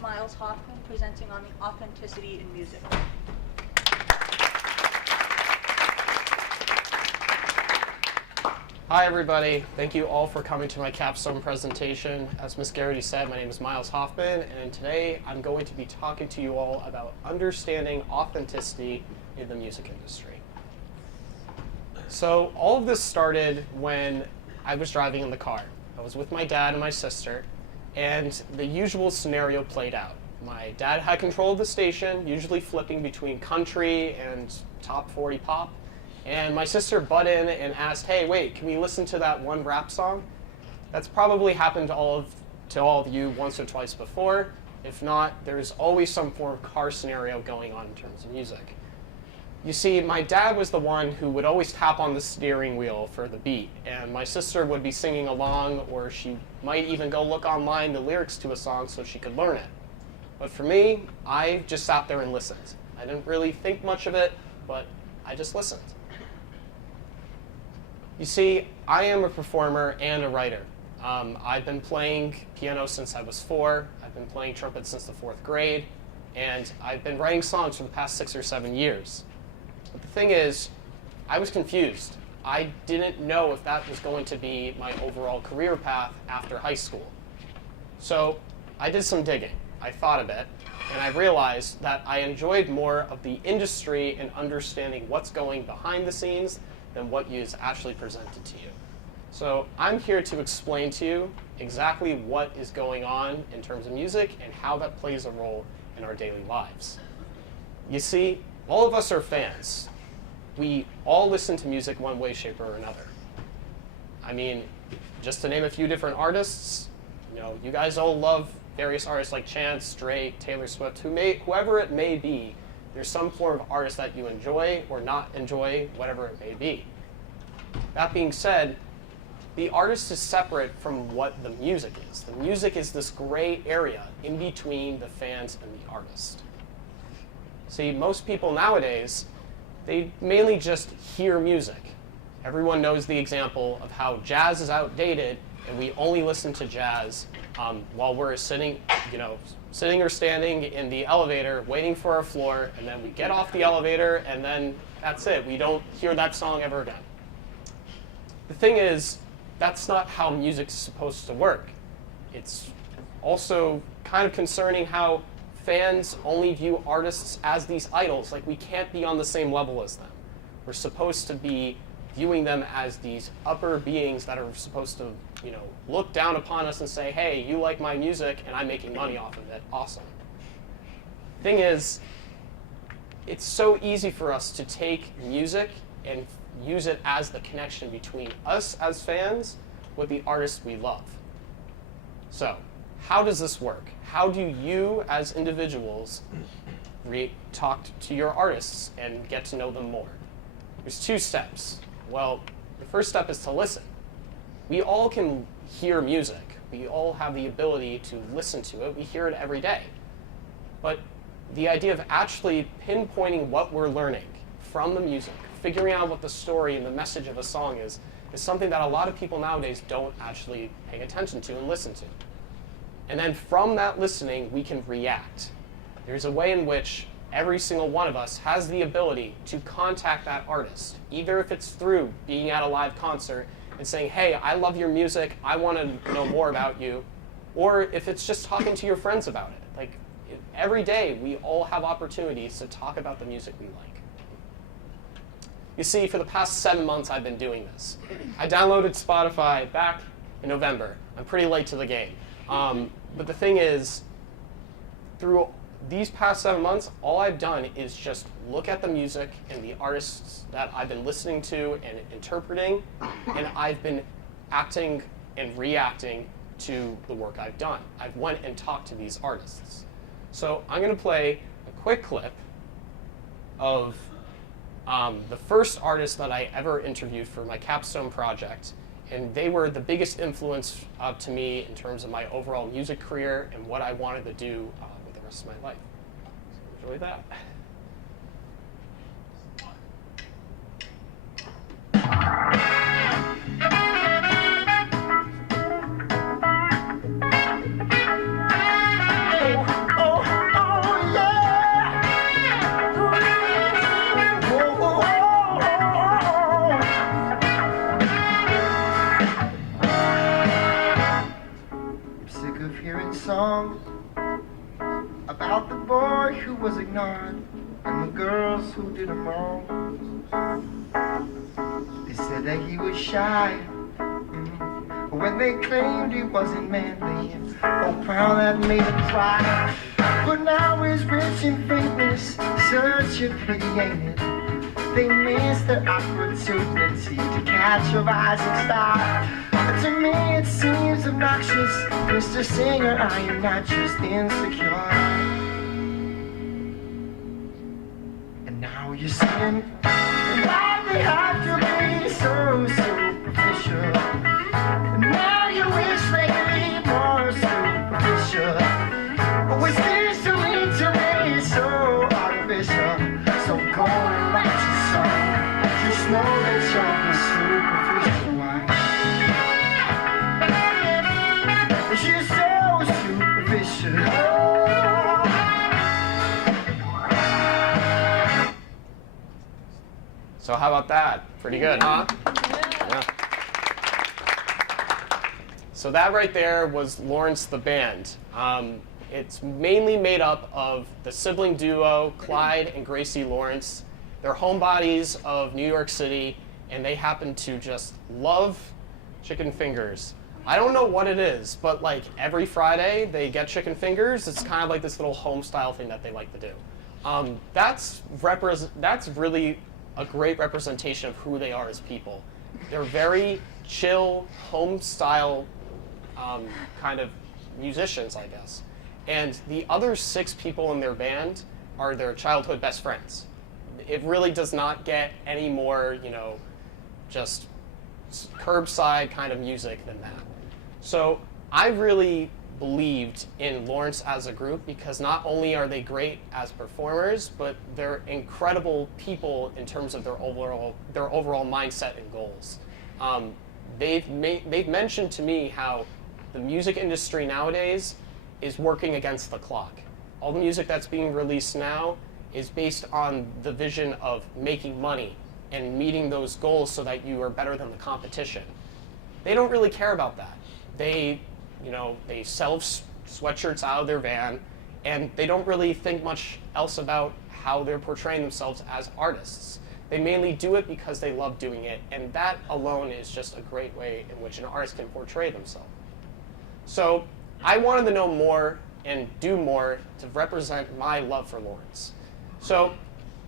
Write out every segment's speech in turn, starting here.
Myles Hoffman, presenting on the authenticity in music. Hi everybody, thank you all for coming to my capstone presentation. As Ms. Garrity said, my name is Myles Hoffman, and today I'm going to be talking to you all about understanding authenticity in the music industry. So all of this started when I was driving in the car. I was with my dad and my sister, and the usual scenario played out. My dad had control of the station, usually flipping between country and top 40 pop. And my sister butted in and asked, hey, wait, can we listen to that one rap song? That's probably happened to all of you once or twice before. If not, there's always some form of car scenario going on in terms of music. You see, my dad was the one who would always tap on the steering wheel for the beat, and my sister would be singing along, or she might even go look online the lyrics to a song so she could learn it. But for me, I just sat there and listened. I didn't really think much of it, but I just listened. You see, I am a performer and a writer. I've been playing piano since I was 4. I've been playing trumpet since the 4th grade. And I've been writing songs for the past 6 or 7 years. But the thing is, I was confused. I didn't know if that was going to be my overall career path after high school. So I did some digging. I thought a bit, and I realized that I enjoyed more of the industry and understanding what's going behind the scenes than what is actually presented to you. So I'm here to explain to you exactly what is going on in terms of music and how that plays a role in our daily lives. You see, all of us are fans. We all listen to music one way, shape, or another. I mean, just to name a few different artists, you guys all love various artists like Chance, Drake, Taylor Swift, whoever it may be. There's some form of artist that you enjoy or not enjoy, whatever it may be. That being said, the artist is separate from what the music is. The music is this gray area in between the fans and the artist. See, most people nowadays, they mainly just hear music. Everyone knows the example of how jazz is outdated and we only listen to jazz while we're sitting or standing in the elevator waiting for our floor, and then we get off the elevator and then that's it. We don't hear that song ever again. The thing is, that's not how music's supposed to work. It's also kind of concerning how fans only view artists as these idols. Like, we can't be on the same level as them. We're supposed to be viewing them as these upper beings that are supposed to, look down upon us and say, hey, you like my music and I'm making money off of it. Awesome. Thing is, it's so easy for us to take music and use it as the connection between us as fans with the artists we love. So, how does this work? How do you, as individuals, talk to your artists and get to know them more? There's 2 steps. Well, the first step is to listen. We all can hear music. We all have the ability to listen to it. We hear it every day. But the idea of actually pinpointing what we're learning from the music, figuring out what the story and the message of a song is something that a lot of people nowadays don't actually pay attention to and listen to. And then from that listening, we can react. There's a way in which every single one of us has the ability to contact that artist, either if it's through being at a live concert and saying, hey, I love your music, I want to know more about you, or if it's just talking to your friends about it. Like, every day, we all have opportunities to talk about the music we like. You see, for the past 7 months, I've been doing this. I downloaded Spotify back in November. I'm pretty late to the game. But the thing is, through these past 7 months, all I've done is just look at the music and the artists that I've been listening to and interpreting, and I've been acting and reacting to the work I've done. I've went and talked to these artists. So I'm going to play a quick clip of the first artist that I ever interviewed for my Capstone project, and they were the biggest influence to me in terms of my overall music career and what I wanted to do with the rest of my life. So enjoy that. songs about the boy who was ignored and the girls who did him wrong. They said that he was shy, when they claimed he wasn't manly. Oh, proud that made him cry. But now he's rich and famous, such a pity, ain't it? They missed the opportunity to catch a rising star. But to me it seems obnoxious, Mr. Singer, I am not just insecure. And now you're saying, why they have to be so superficial? And now you wish they could be more superficial. But we seem to me so artificial. So go and write your song. Just know that you're the superficial one. You're so superficial. So how about that? Pretty good, huh? Yeah. So that right there was Lawrence the band. It's mainly made up of the sibling duo, Clyde and Gracie Lawrence. They're homebodies of New York City, and they happen to just love chicken fingers. I don't know what it is, but like every Friday they get chicken fingers. It's kind of like this little home style thing that they like to do. That's really a great representation of who they are as people. They're very chill, home style kind of musicians, I guess. And the other 6 people in their band are their childhood best friends. It really does not get any more, just curbside kind of music than that. So I really believed in Lawrence as a group because not only are they great as performers, but they're incredible people in terms of their overall mindset and goals. They've mentioned to me how the music industry nowadays is working against the clock. All the music that's being released now is based on the vision of making money and meeting those goals so that you are better than the competition. They don't really care about that. They sell sweatshirts out of their van, and they don't really think much else about how they're portraying themselves as artists. They mainly do it because they love doing it, and that alone is just a great way in which an artist can portray themselves. So I wanted to know more and do more to represent my love for Lawrence. So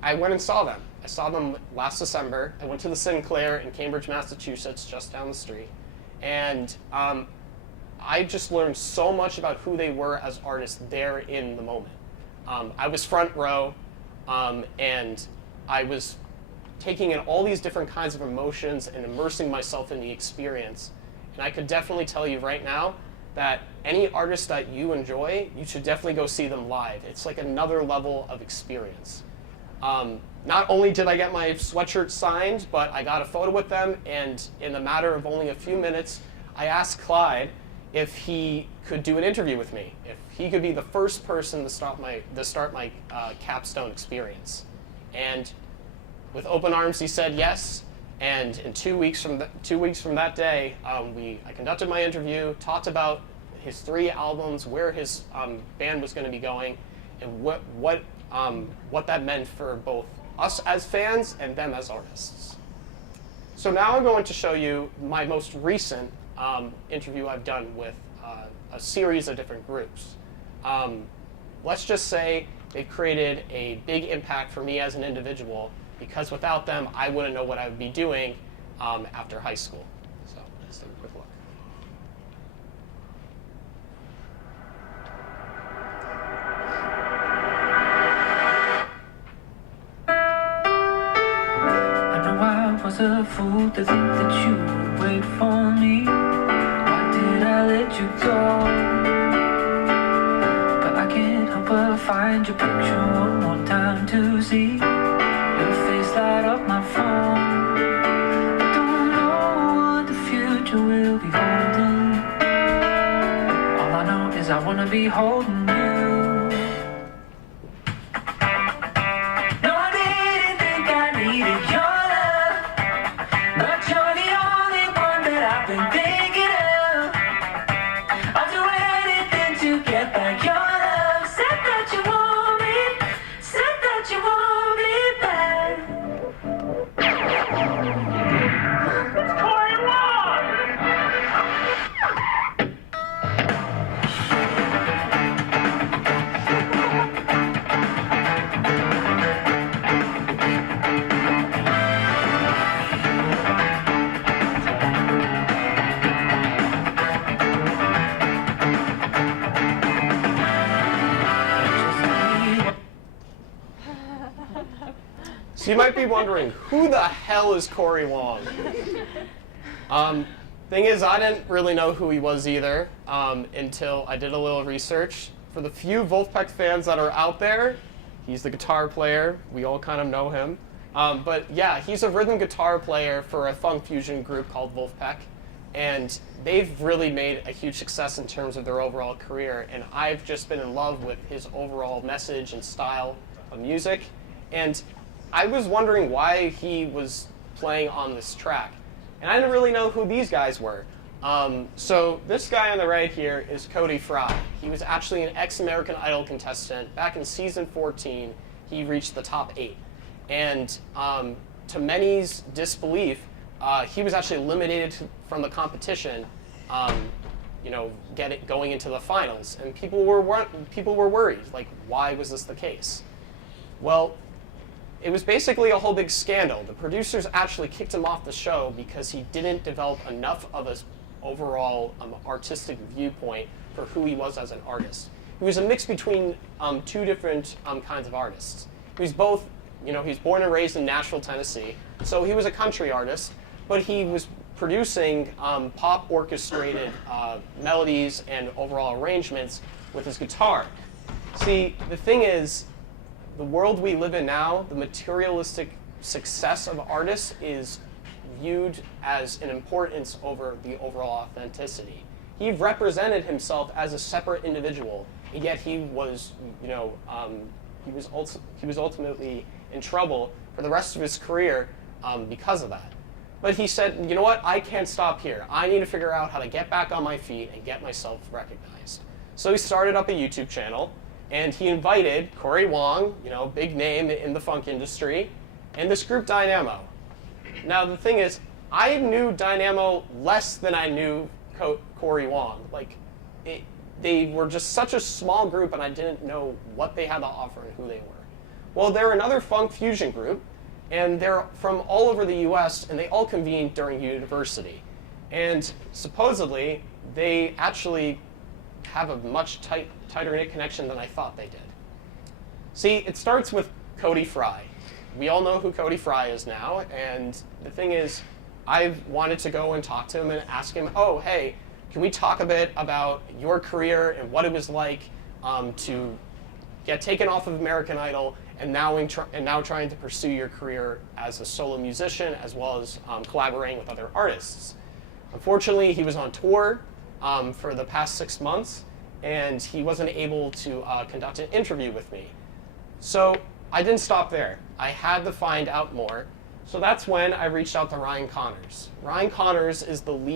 I went and saw them. I saw them last December. I went to the Sinclair in Cambridge, Massachusetts, just down the street. And I just learned so much about who they were as artists there in the moment. I was front row, and I was taking in all these different kinds of emotions and immersing myself in the experience. And I could definitely tell you right now that any artist that you enjoy, you should definitely go see them live. It's like another level of experience. Not only did I get my sweatshirt signed, but I got a photo with them, and in the matter of only a few minutes, I asked Clyde if he could do an interview with me, if he could be the first person to start my Capstone experience. And with open arms, he said yes. And in 2 weeks from that day, I conducted my interview, talked about his 3 albums, where his band was going to be going, and what that meant for both us as fans and them as artists. So now I'm going to show you my most recent interview I've done with a series of different groups. Let's just say they've created a big impact for me as an individual, because without them, I wouldn't know what I would be doing after high school. So let's take a quick look. I know I was a fool to think that you would wait for me. Why did I let you go? But I can't help but find your picture one more time to see your face light up my phone. I don't know what the future will be holding. All I know is I wanna be holding you. No, I didn't think I needed your love, but you're the only one that I've been thinking of. I'll do anything to get like your love. Said that you want me, said that you want me back. It's Cory Wong! So you might be wondering, who the hell is Cory Wong? Thing is, I didn't really know who he was either until I did a little research. For the few Wolfpack fans that are out there, he's the guitar player. We all kind of know him. But yeah, he's a rhythm guitar player for a funk fusion group called Wolfpack. And they've really made a huge success in terms of their overall career. And I've just been in love with his overall message and style of music. And I was wondering why he was playing on this track. And I didn't really know who these guys were. So this guy on the right here is Cody Fry. He was actually an ex-American Idol contestant. Back in season 14, he reached the top 8. And to many's disbelief, he was actually eliminated from the competition, going into the finals. And people were worried, like, why was this the case? Well, it was basically a whole big scandal. The producers actually kicked him off the show because he didn't develop enough of an overall artistic viewpoint for who he was as an artist. He was a mix between two different kinds of artists. He was both, he was born and raised in Nashville, Tennessee, so he was a country artist, but he was producing pop orchestrated melodies and overall arrangements with his guitar. See, the thing is, the world we live in now, the materialistic success of artists is viewed as an importance over the overall authenticity. He represented himself as a separate individual, and yet he was, he was ultimately in trouble for the rest of his career because of that. But he said, you know what, I can't stop here. I need to figure out how to get back on my feet and get myself recognized. So he started up a YouTube channel. And he invited Cory Wong, big name in the funk industry, and this group Dynamo. Now the thing is, I knew Dynamo less than I knew Cory Wong. They were just such a small group, and I didn't know what they had to offer and who they were. Well, they're another funk fusion group, and they're from all over the U.S., and they all convened during university. And supposedly, they actually have a much tighter-knit connection than I thought they did. See, it starts with Cody Fry. We all know who Cody Fry is now, and the thing is, I wanted to go and talk to him and ask him, oh, hey, can we talk a bit about your career and what it was like to get taken off of American Idol and now trying to pursue your career as a solo musician as well as collaborating with other artists. Unfortunately, he was on tour for the past 6 months, and he wasn't able to conduct an interview with me. So I didn't stop there. I had to find out more. So that's when I reached out to Ryan Connors. Ryan Connors is the lead